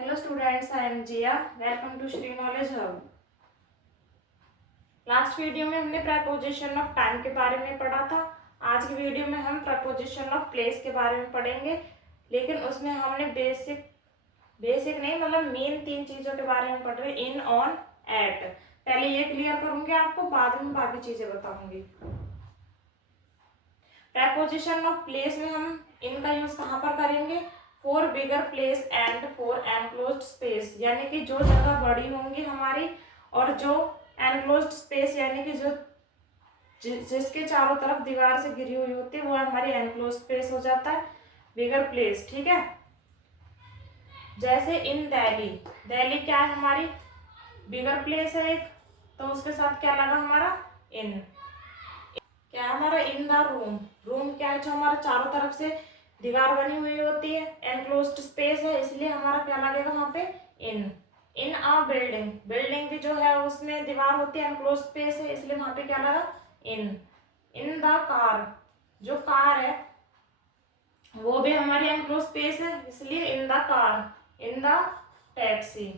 Hello students, I am Jia. Welcome to Shri Knowledge Hub. Last video में हमने preposition of time के बारे में पढ़ा था। आज की वीडियो में हम प्रपोजिशन ऑफ प्लेस के बारे में पढ़ेंगे, लेकिन उसमें हमने बेसिक नहीं मतलब मेन 3 चीज़ों के बारे में पढ़ रहे, इन, ऑन, एट। पहले ये क्लियर करूंगी आपको, बाद में बाकी चीज़ें बताऊंगी। प्रपोजिशन ऑफ प्लेस में हम इनका यूज कहाँ पर करेंगे? For bigger place and for enclosed space, यानी कि जो जगह बड़ी होंगी हमारी और जो एनक्लोज्ड स्पेस यानी कि जो जिसके चारों तरफ दीवार से घिरी हुई होती है वो हमारी एनक्लोज्ड स्पेस हो जाता है बिगर प्लेस। ठीक है, जैसे इन दिल्ली, दिल्ली क्या है हमारी बिगर प्लेस है एक, तो उसके साथ क्या लगा हमारा इन। क्या है हमारा इन द रूम, रूम क्या है जो हमारा चारों तरफ से दीवार बनी हुई होती है, एनक्लोज्ड स्पेस है, इसलिए हमारा क्या लगेगा वहां पे इन। इन अ बिल्डिंग, बिल्डिंग भी जो है उसमें दीवार होती है, एनक्लोज्ड स्पेस है, इसलिए वहां पे क्या लगा इन। इन द कार, जो कार है वो भी हमारी एनक्लोज्ड स्पेस है, इसलिए in the car. In the taxi.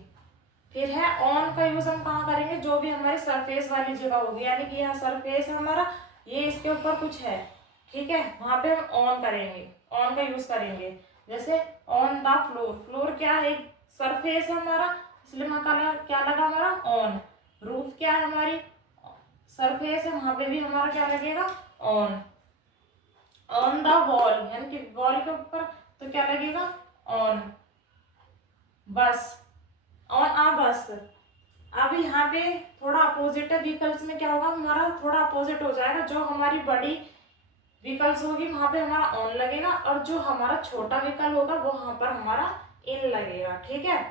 फिर है ऑन का यूज हम कहाँ करेंगे? जो भी हमारी सरफेस वाली जगह होगी, यानी कि यहाँ सरफेस है हमारा, ये इसके ऊपर कुछ है, ठीक है, वहां पे हम ऑन करेंगे, ऑन का यूज करेंगे। जैसे ऑन द फ्लोर, फ्लोर क्या है? सरफेस है हमारा, इसलिए वहां क्या लगा हमारा ऑन। रूफ क्या है हमारी सरफेस है, वहां पे भी हमारा क्या लगेगा ऑन। ऑन द वॉल यानी कि वॉल के ऊपर, तो क्या लगेगा ऑन। बस, ऑन आ बस। अब यहाँ पे थोड़ा अपोजिट है, व्हीकल्स में क्या होगा हमारा थोड़ा अपोजिट हो जाएगा। जो हमारी बड़ी व्हीकल्स होगी वहां पे हमारा ऑन लगेगा, और जो हमारा छोटा व्हीकल होगा वो वहां पर हमारा इन लगेगा। ठीक है,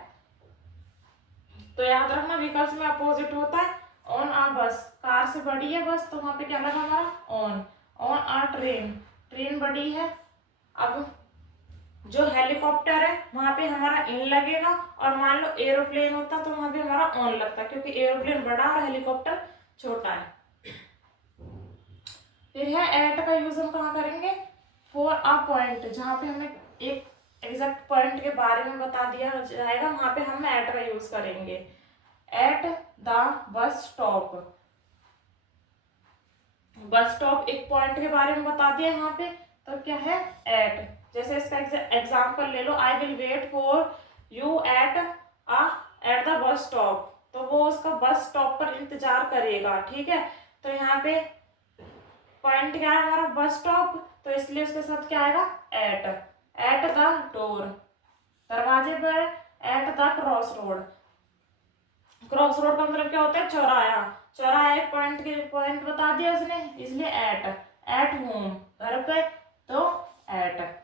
तो याद रखना व्हीकल्स में अपोजिट होता है। ऑन आ बस, कार से बड़ी है बस, तो वहां पे क्या लगा हमारा on. On a train, train बड़ी है। अब जो हेलीकॉप्टर है वहां पे हमारा इन लगेगा, और मान लो एरोप्लेन होता तो वहां पे हमारा ऑन लगता, क्योंकि एरोप्लेन बड़ा और हेलीकॉप्टर छोटा है। फिर है एट का यूज हम कहाँ करेंगे? फॉर अ पॉइंट, जहाँ पे हमें एक एग्जैक्ट पॉइंट के बारे में बता दिया जाएगा वहां पे हम एट का यूज करेंगे। Eight the bus stop, bus stop एक पॉइंट के बारे में बता दिया यहाँ पे, तो क्या है एट। जैसे इसका एग्जाम्पल ले लो, I will wait for you at the bus stop, तो वो उसका बस स्टॉप पर इंतजार करेगा। ठीक है, तो यहाँ पे पॉइंट क्या है हमारा बस स्टॉप, तो इसलिए उसके साथ क्या आएगा एट। एट द डोर, दरवाजे पर। At the cross road, cross road का मतलब क्या होता है? चौराहा। चौराहा एक पॉइंट के पॉइंट बता दिया उसने, इसलिए एट। एट होम, घर पे, तो एट।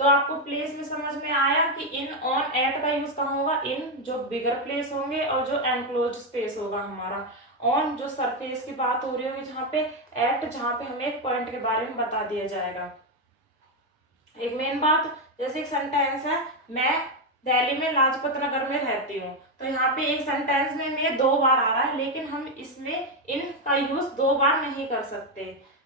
तो आपको प्लेस में समझ में आया कि इन, ऑन, एट का यूज कहाँ होगा? इन जो बिगर प्लेस होंगे, और जो एनक्लोज स्पेस होगा हमारा। ऑन जो सरफेस की बात हो रही होगी जहाँ पे, एट जहाँ पे हमें एक पॉइंट के बारे में बता दिया जाएगा। एक मेन बात, जैसे एक सेंटेंस है, मैं दिल्ली में लाजपत नगर में रहती हूँ, तो यहाँ पे एक सेंटेंस में मैं 2 बार आ रहा है, लेकिन हम इसमें इन का यूज 2 बार नहीं कर सकते।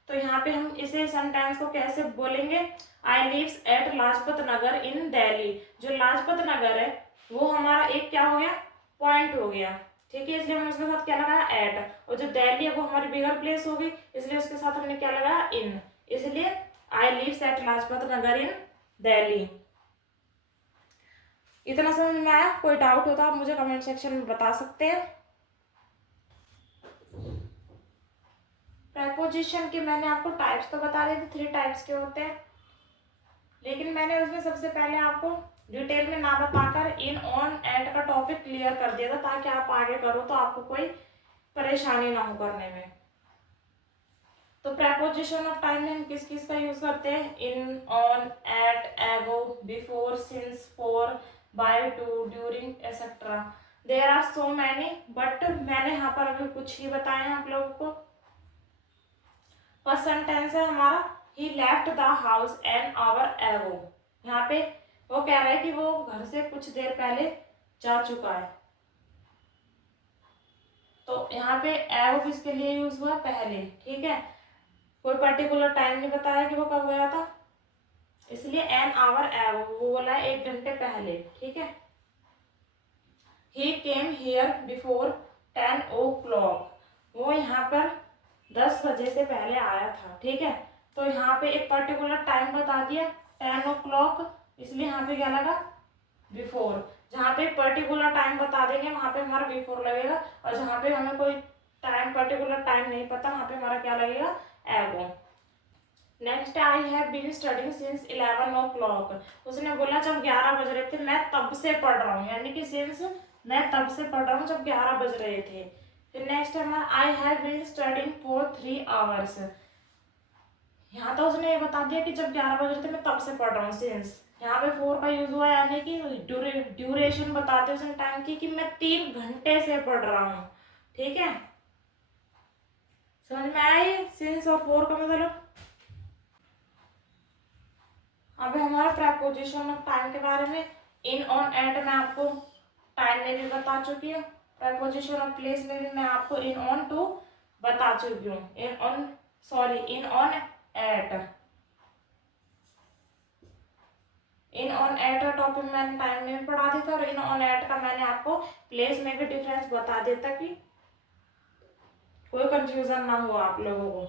तो यहाँ पे हम इसे सेंटेंस को कैसे बोलेंगे? आई लिव्स एट लाजपत नगर इन दिल्ली। जो लाजपत नगर है वो हमारा एक क्या हो गया? पॉइंट हो गया। ठीक है, इसलिए हमने उसके साथ क्या लगाया एट, और जो दिल्ली है वो हमारी बिगर प्लेस होगी, इसलिए उसके साथ हमने क्या लगाया इन। इसलिए आई लिव्स एट लाजपत नगर इन दिल्ली। इतना समझ में आया? कोई डाउट हो तो आप मुझे कमेंट सेक्शन में बता सकते हैं। प्रेपोजिशन के मैंने आपको टाइप्स तो बता दिए थे, 3 टाइप्स के होते हैं, लेकिन मैंने उसमें सबसे पहले आपको डिटेल में ना बताकर इन, ऑन, एट का टॉपिक क्लियर कर दिया था, ताकि आप आगे करो तो आपको कोई परेशानी ना हो करने में। तो प्रेपोजिशन ऑफ टाइम में हम किस किस का यूज करते हैं? In, on, at, ago, before, since, for, by, to, during, etcetera. There are so many, but मैंने यहाँ पर अभी कुछ ही बताए हैं आप लोगों को। फर्स्ट सेंटेंस है हमारा, he left the house an hour ago. यहाँ पे वो कह रहा है कि वो घर से कुछ देर पहले जा चुका है, तो यहाँ पे एगो किसके लिए यूज हुआ? पहले। ठीक है, कोई पर्टिकुलर टाइम नहीं बताया कि वो कब गया था, इसलिए एन आवर एगो, वो बोला है 1 घंटे पहले, ठीक है। ही केम हियर बिफोर 10 o'clock, वो यहाँ पर 10 बजे से पहले आया था, ठीक है। तो यहाँ पे एक पर्टिकुलर टाइम बता दिया 10 o'clock, इसलिए यहाँ पे क्या लगा बिफोर। जहाँ पे पर्टिकुलर टाइम बता देंगे वहाँ पे हमारा बिफोर लगेगा, और जहाँ पे हमें कोई टाइम पर्टिकुलर टाइम नहीं पता वहाँ पे हमारा क्या लगेगा ago. Next, I have been studying since 11 o'clock, उसने बोला जब 11 बज रहे थे मैं तब से पढ़ रहा हूँ, यानी कि सिंस मैं तब से पढ़ रहा हूँ जब 11 बज रहे थे। फिर नेक्स्ट है हमारा I have been studying for 3 hours, यहाँ तो उसने ये बता दिया कि जब 11 बज रहे थे मैं तब से पढ़ रहा हूँ, सिंस यहाँ पे 4 का यूज हुआ, यानी कि ड्यूरेशन बताते उसने टाइम की कि मैं 3 घंटे से पढ़ रहा हूँ, ठीक है। समझ में आया सिंस और 4 का मतलब। अब हमारा प्रेपोजिशन ऑफ टाइम के बारे में, इन ऑन एट मैं आपको टाइम में भी बता चुकी हूँ, प्रेपोजिशन ऑफ प्लेस में भी मैं आपको इन ऑन टू बता चुकी हूँ, in on at. In on at का टॉपिक मैंने टाइम में भी पढ़ा दिया था, और इन ऑन एट का मैंने आपको प्लेस में भी डिफरेंस बता दिया था कि कोई कंफ्यूजन ना हो आप लोगों को।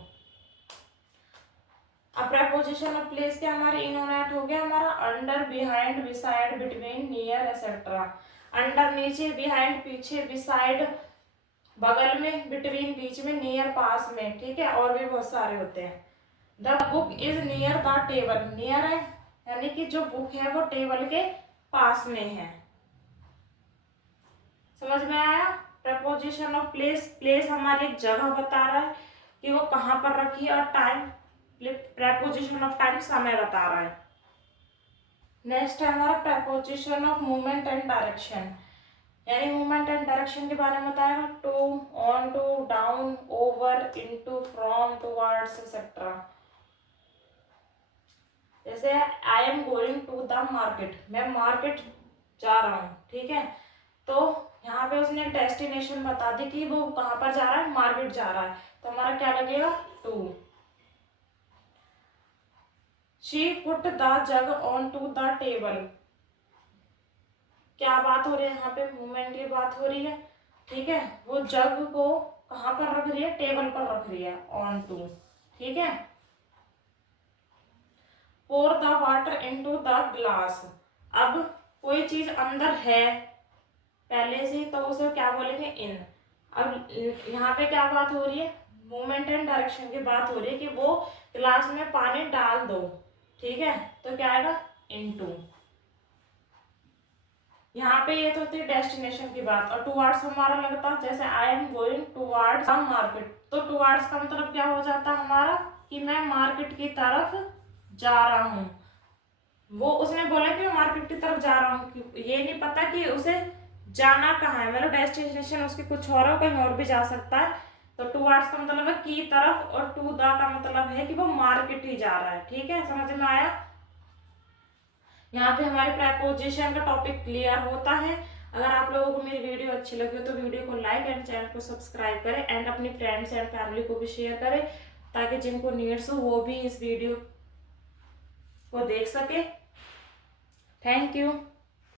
अब प्रेपोजिशन ऑफ प्लेस के हमारे इन ऑन एट हो गया हमारा under, behind, beside, between, near, etcetera. Under नीचे, बिहाइंड पीछे, बिसाइड बगल में, बिटवीन बीच में, नियर पास में, ठीक है, और भी बहुत सारे होते हैं। The book is near the table, near है यानी कि जो बुक है वो टेबल के पास में है। समझ में आया। प्रपोजिशन ऑफ प्लेस, प्लेस हमारी एक जगह बता रहा है कि वो कहाँ पर रखी है, और टाइम, प्रपोजिशन ऑफ टाइम समय बता रहा है। नेक्स्ट है हमारा preposition of movement and direction, यानी मूवमेंट एंड डायरेक्शन के बारे में बताएगा, to, onto, down, over, into, from, towards, etcetera. जैसे I am going to the market, मैं मार्केट जा रहा हूँ, ठीक है। तो यहाँ पे उसने डेस्टिनेशन बता दी कि वो कहाँ पर जा रहा है, मार्केट जा रहा है, तो हमारा क्या लगेगा to. She put the jug on to the table, क्या बात हो रही है यहाँ पे, मूवमेंट की बात हो रही है, ठीक है। वो जग को कहाँ पर रख रही है, टेबल पर रख रही है, ऑन टू, ठीक है। pour the water into the glass, अब कोई चीज अंदर है पहले से तो उसे क्या बोलेंगे इन। अब यहाँ पे क्या बात हो रही है, मूवमेंट एंड डायरेक्शन की बात हो रही है कि वो ग्लास में पानी डाल दो, ठीक है, तो क्या आएगा इनटू। यहाँ पे ये तो होती है डेस्टिनेशन की बात, और टुवार्ड्स हमारा लगता है जैसे I am going towards the market, तो टुवार्ड्स का मतलब क्या हो जाता है हमारा कि मैं मार्केट की तरफ जा रहा हूँ। वो उसने बोला कि मैं मार्केट की तरफ जा रहा हूँ, ये नहीं पता कि उसे जाना कहाँ है, मतलब डेस्टिनेशन उसकी कुछ और है, कहीं और भी जा सकता है। तो टुवार्ड्स का मतलब है की तरफ, और टू द का मतलब है कि वो मार्केट ही जा रहा है, ठीक है। समझ में आया। यहाँ पे हमारे प्रेपोजिशन का टॉपिक क्लियर होता है। अगर आप लोगों को मेरी वीडियो अच्छी लगी हो तो वीडियो को लाइक एंड चैनल को सब्सक्राइब करें, एंड अपनी फ्रेंड्स एंड फैमिली को भी शेयर करें, ताकि जिनको नीड्स हो वो भी इस वीडियो को देख सके। Thank you.